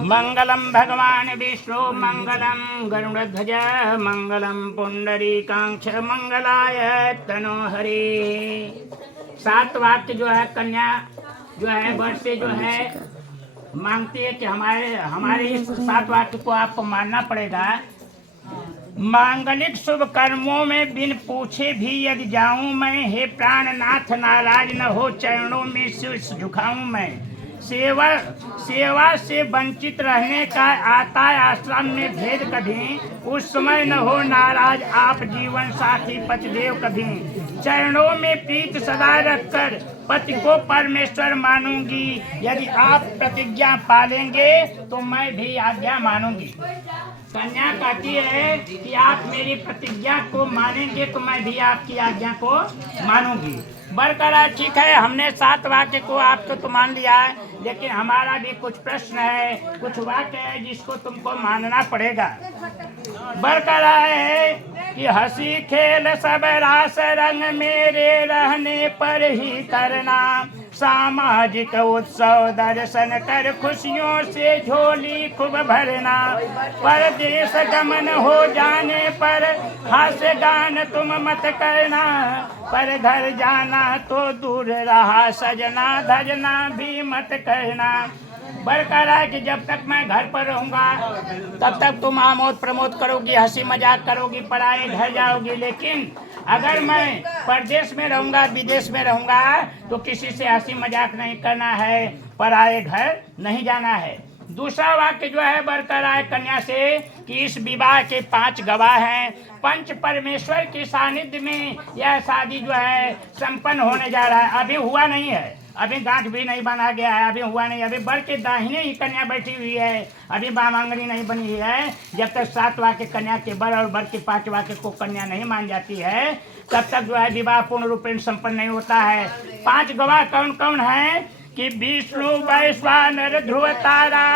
मंगलम भगवान विष्णु मंगलम गरुड़ध्वज मंगलम पुंडरीकाक्ष मंगलाय तनोहरि। 7 वाक्य जो है कन्या जो है वर से जो है मांगती है कि हमारे इस 7 वाक्य को आपको मानना पड़ेगा। मांगलिक शुभ कर्मों में बिन पूछे भी यदि जाऊं मैं, हे प्राणनाथ नाराज न हो चरणों में शीश झुकाऊं मैं। सेवा से वंचित रहने का आता आश्रम में भेद कभी, उस समय न हो नाराज आप जीवन साथी पतिदेव कभी। चरणों में प्रीत सदा रखकर पति को परमेश्वर मानूंगी, यदि आप प्रतिज्ञा पालेंगे तो मैं भी आज्ञा मानूंगी। कन्या कहती है कि आप मेरी प्रतिज्ञा को मानेंगे तो मैं भी आपकी आज्ञा को मानूंगी। वर कहा ठीक है, हमने 7 वाक्य को आपको तो मान लिया है, लेकिन हमारा भी कुछ प्रश्न है, कुछ वाक्य है जिसको तुमको मानना पड़ेगा। वर कहा है कि हंसी खेल सब रास रंग मेरे रहने पर ही करना, सामाजिक उत्सव दर्शन कर खुशियों से झोली खूब भरना। परदेश गमन हो जाने पर हास्य गान तुम मत करना, पर घर जाना तो दूर रहा सजना धजना भी मत करना। वर कह रहा है कि जब तक मैं घर पर रहूंगा तब तक तुम आमोद प्रमोद करोगी, हंसी मजाक करोगी, पराए घर जाओगी, लेकिन अगर मैं परदेश में रहूंगा, विदेश में रहूंगा तो किसी से हंसी मजाक नहीं करना है, पराए घर नहीं जाना है। दूसरा वाक्य जो है वर कह रहा है कन्या से कि इस विवाह के 5 गवाह हैं, पंच परमेश्वर के सानिध्य में यह शादी जो है संपन्न होने जा रहा है। अभी हुआ नहीं है, अभी गांठ भी नहीं बना गया है, अभी हुआ नहीं, अभी वर के दाहिने ही कन्या बैठी हुई है, अभी बामांगनी नहीं बनी है। जब तक 7 वाक्य कन्या के वर और वर के 5 वाक्य को कन्या नहीं मान जाती है तब तक जो है विवाह पूर्ण रूपेण संपन्न नहीं होता है। 5 गवाह कौन कौन है कि विष्णु वैश्वानर ध्रुव तारा,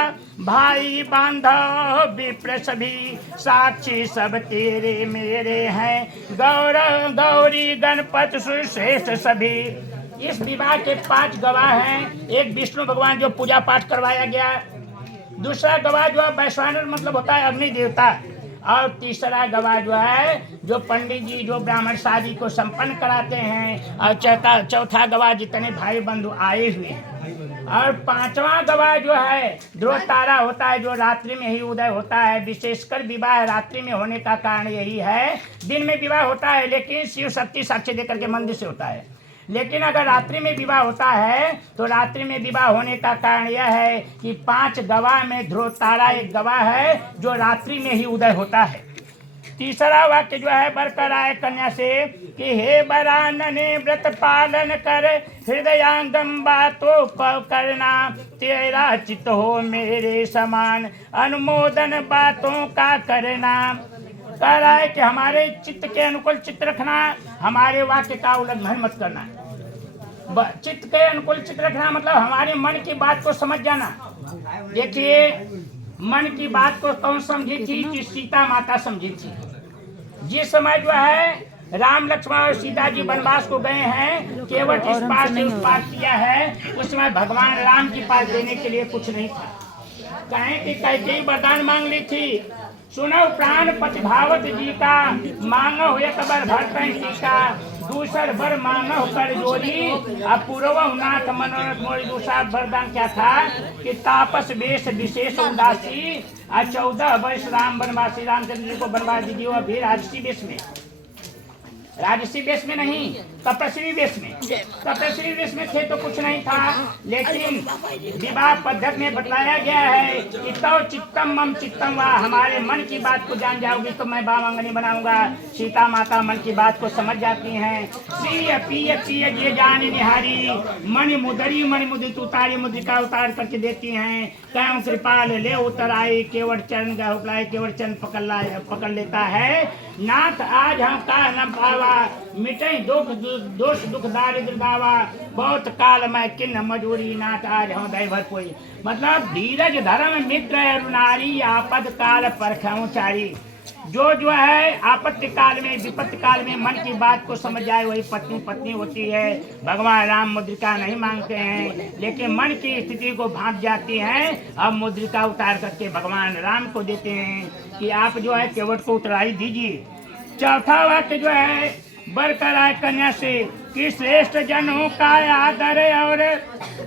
भाई बांधव विप्र सभी, साक्षी सब तेरे मेरे हैं, गौरव गौरी गणपत सुश्रेष्ठ सभी। इस विवाह के 5 गवाह हैं। एक विष्णु भगवान जो पूजा पाठ करवाया गया, दूसरा गवाह जो है वैश्वानर मतलब होता है अग्नि देवता, और तीसरा गवाह जो है जो पंडित जी जो ब्राह्मण शादी को संपन्न कराते हैं, और चौथा गवाह जितने भाई बंधु आए हुए हैं, और 5वां गवाह जो है ध्रुव तारा होता है जो रात्रि में ही उदय होता है। विशेषकर विवाह रात्रि में होने का कारण यही है, दिन में विवाह होता है लेकिन शिव शक्ति साक्ष्य देकर के मंदिर से होता है, लेकिन अगर रात्रि में विवाह होता है तो रात्रि में विवाह होने का कारण यह है कि 5 गवाह में ध्रुव तारा एक गवाह है जो रात्रि में ही उदय होता है। तीसरा वाक्य जो है वर कह रहा है कन्या से कि हे वरानने व्रत पालन कर, हृदयांगम बातों को करना, तेरा चित्त हो मेरे समान, अनुमोदन बातों का करना। कह रहा है कि हमारे चित्त के अनुकूल चित्त रखना, हमारे वाक्य का उल्लंघन मत करना। चित्त के अनुकूल चित्त रखना मतलब हमारे मन की बात को समझ जाना। देखिए मन की बात को कौन समझी थी कि सीता माता समझी थी। जिस समय जो है राम लक्ष्मण और सीता जी वनवास को गए हैं, केवल इस पार से उस पार किया है, उस समय भगवान राम की पास देने के लिए कुछ नहीं था। कहें कि कैसे वरदान मांग ली थी, सुनो प्राण पतिभावत जी का, मांगो एक बर भर का, दूसर बर मांगो कर जोरी, अपूर्व नाथ मनोरथ मोरी। दूसरा वरदान क्या था कि तापस वेश विशेष उदासी, 14 वर्ष राम वनवासी, रामचंद्र जी को वनवास दीजिए, और भी राजसी वेश में, राजसी वेश में नहीं तपस्वी वेश में। तपस्वी वेश में थे तो कुछ नहीं था, लेकिन विवाह पद्धति में बतलाया गया है कि तो चित्तम मम चित्तम वा, हमारे मन की बात को जान जाओगी तो मैं बामांगनी बनाऊंगा। सीता माता मन की बात को समझ जाती हैं। प्रिय पिय पिय ये जान निहारी, मणि मुद्रित उतारी, मुद्रिका उतार करके देती हैं। कैम कृपाल ले उतर आई, केवट चरण गए, केवट चरण पकड़ लेता है। नाथ आज हम का न पावा, मिटे दोष दुख दारिद्र दावा, बहुत काल मैं किन्न मजूरी, नाथ आज हम दैवत कोई। मतलब धीरज धर्म मित्र नारी, आपद काल परखऊं चारी। जो है आपत्ति काल में विपत्ति काल में मन की बात को समझ जाए वही पत्नी पत्नी होती है। भगवान राम मुद्रिका नहीं मांगते हैं, लेकिन मन की स्थिति को भांप जाती हैं। अब मुद्रिका उतार करके भगवान राम को देते हैं कि आप जो है केवट को उतराई दीजिए। चौथा वाक्य जो है वर कराए कन्या से कि श्रेष्ठ जनों का आदर और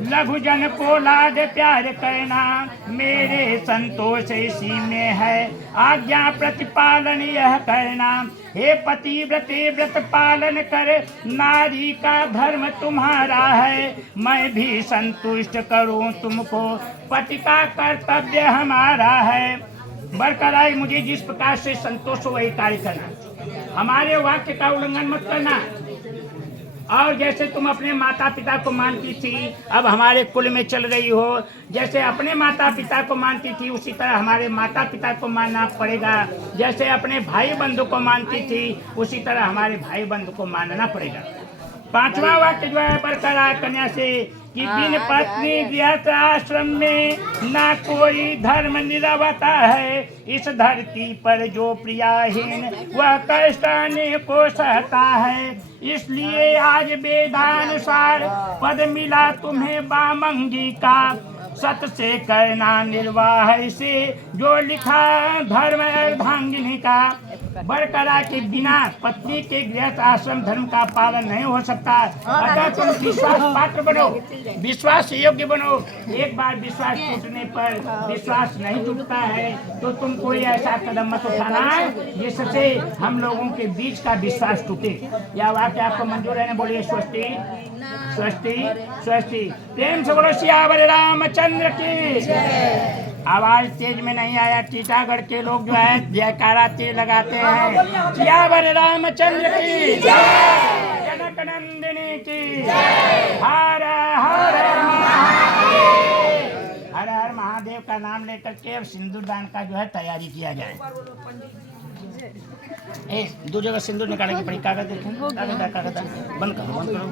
लघु जन को लाड प्यार करना मेरे संतोष इसी में है। आज्ञा प्रतिपालन यह करना हे पतिव्रते व्रत पालन कर नारी का धर्म तुम्हारा है। मैं भी संतुष्ट करूं तुमको पति का कर्तव्य हमारा है। बरकरार मुझे जिस प्रकार से संतोष हो वही कार्य करना, हमारे वाक्य का उल्लंघन मत करना। और जैसे तुम अपने माता पिता को मानती थी अब हमारे कुल में चल रही हो, जैसे अपने माता पिता को मानती थी उसी तरह हमारे माता पिता को मानना पड़ेगा। जैसे अपने भाई बंधु को मानती थी उसी तरह हमारे भाई बंधु को मानना पड़ेगा। पांचवा वाक्य जो है बरकरार कन्या से कि बिन पत्नी गृहस्थ आश्रम में ना कोई धर्म निरवता है। इस धरती पर जो प्रियाहीन वह कष्ट को सहता है। इसलिए आज वेदानुसार पद मिला तुम्हें बामंगी का। सत से करना निर्वाह से जो लिखा धर्म अर्धांगिनी का। बरकरार के बिना पत्नी के गृहस्थ आश्रम धर्म का पालन नहीं हो सकता। अगर तुम विश्वास पात्र बनो, विश्वास योग्य बनो। एक बार विश्वास टूटने पर विश्वास नहीं टूटता है तो तुम कोई ऐसा कदम मत उठाना जिससे हम लोगों के बीच का विश्वास टूटे। यह वाक्य आपको मंजूर है ना? बोलिए स्वस्ति स्वस्ति स्वस्ति। प्रेम से बोलो सियावर रामचंद्र की। आवाज तेज में नहीं आया। टीटागढ़ के लोग जो है जयकारा तेज लगाते हैं। सियावर रामचंद्र की, जनक नंदिनी की। हर हर महादेव। हर हर महादेव का नाम लेकर के सिंदूर दान का जो है तैयारी किया जाए। दो जगह सिंदूर निकालने की पड़ी। कागज देखें, कागज बंद करो, बंद करो।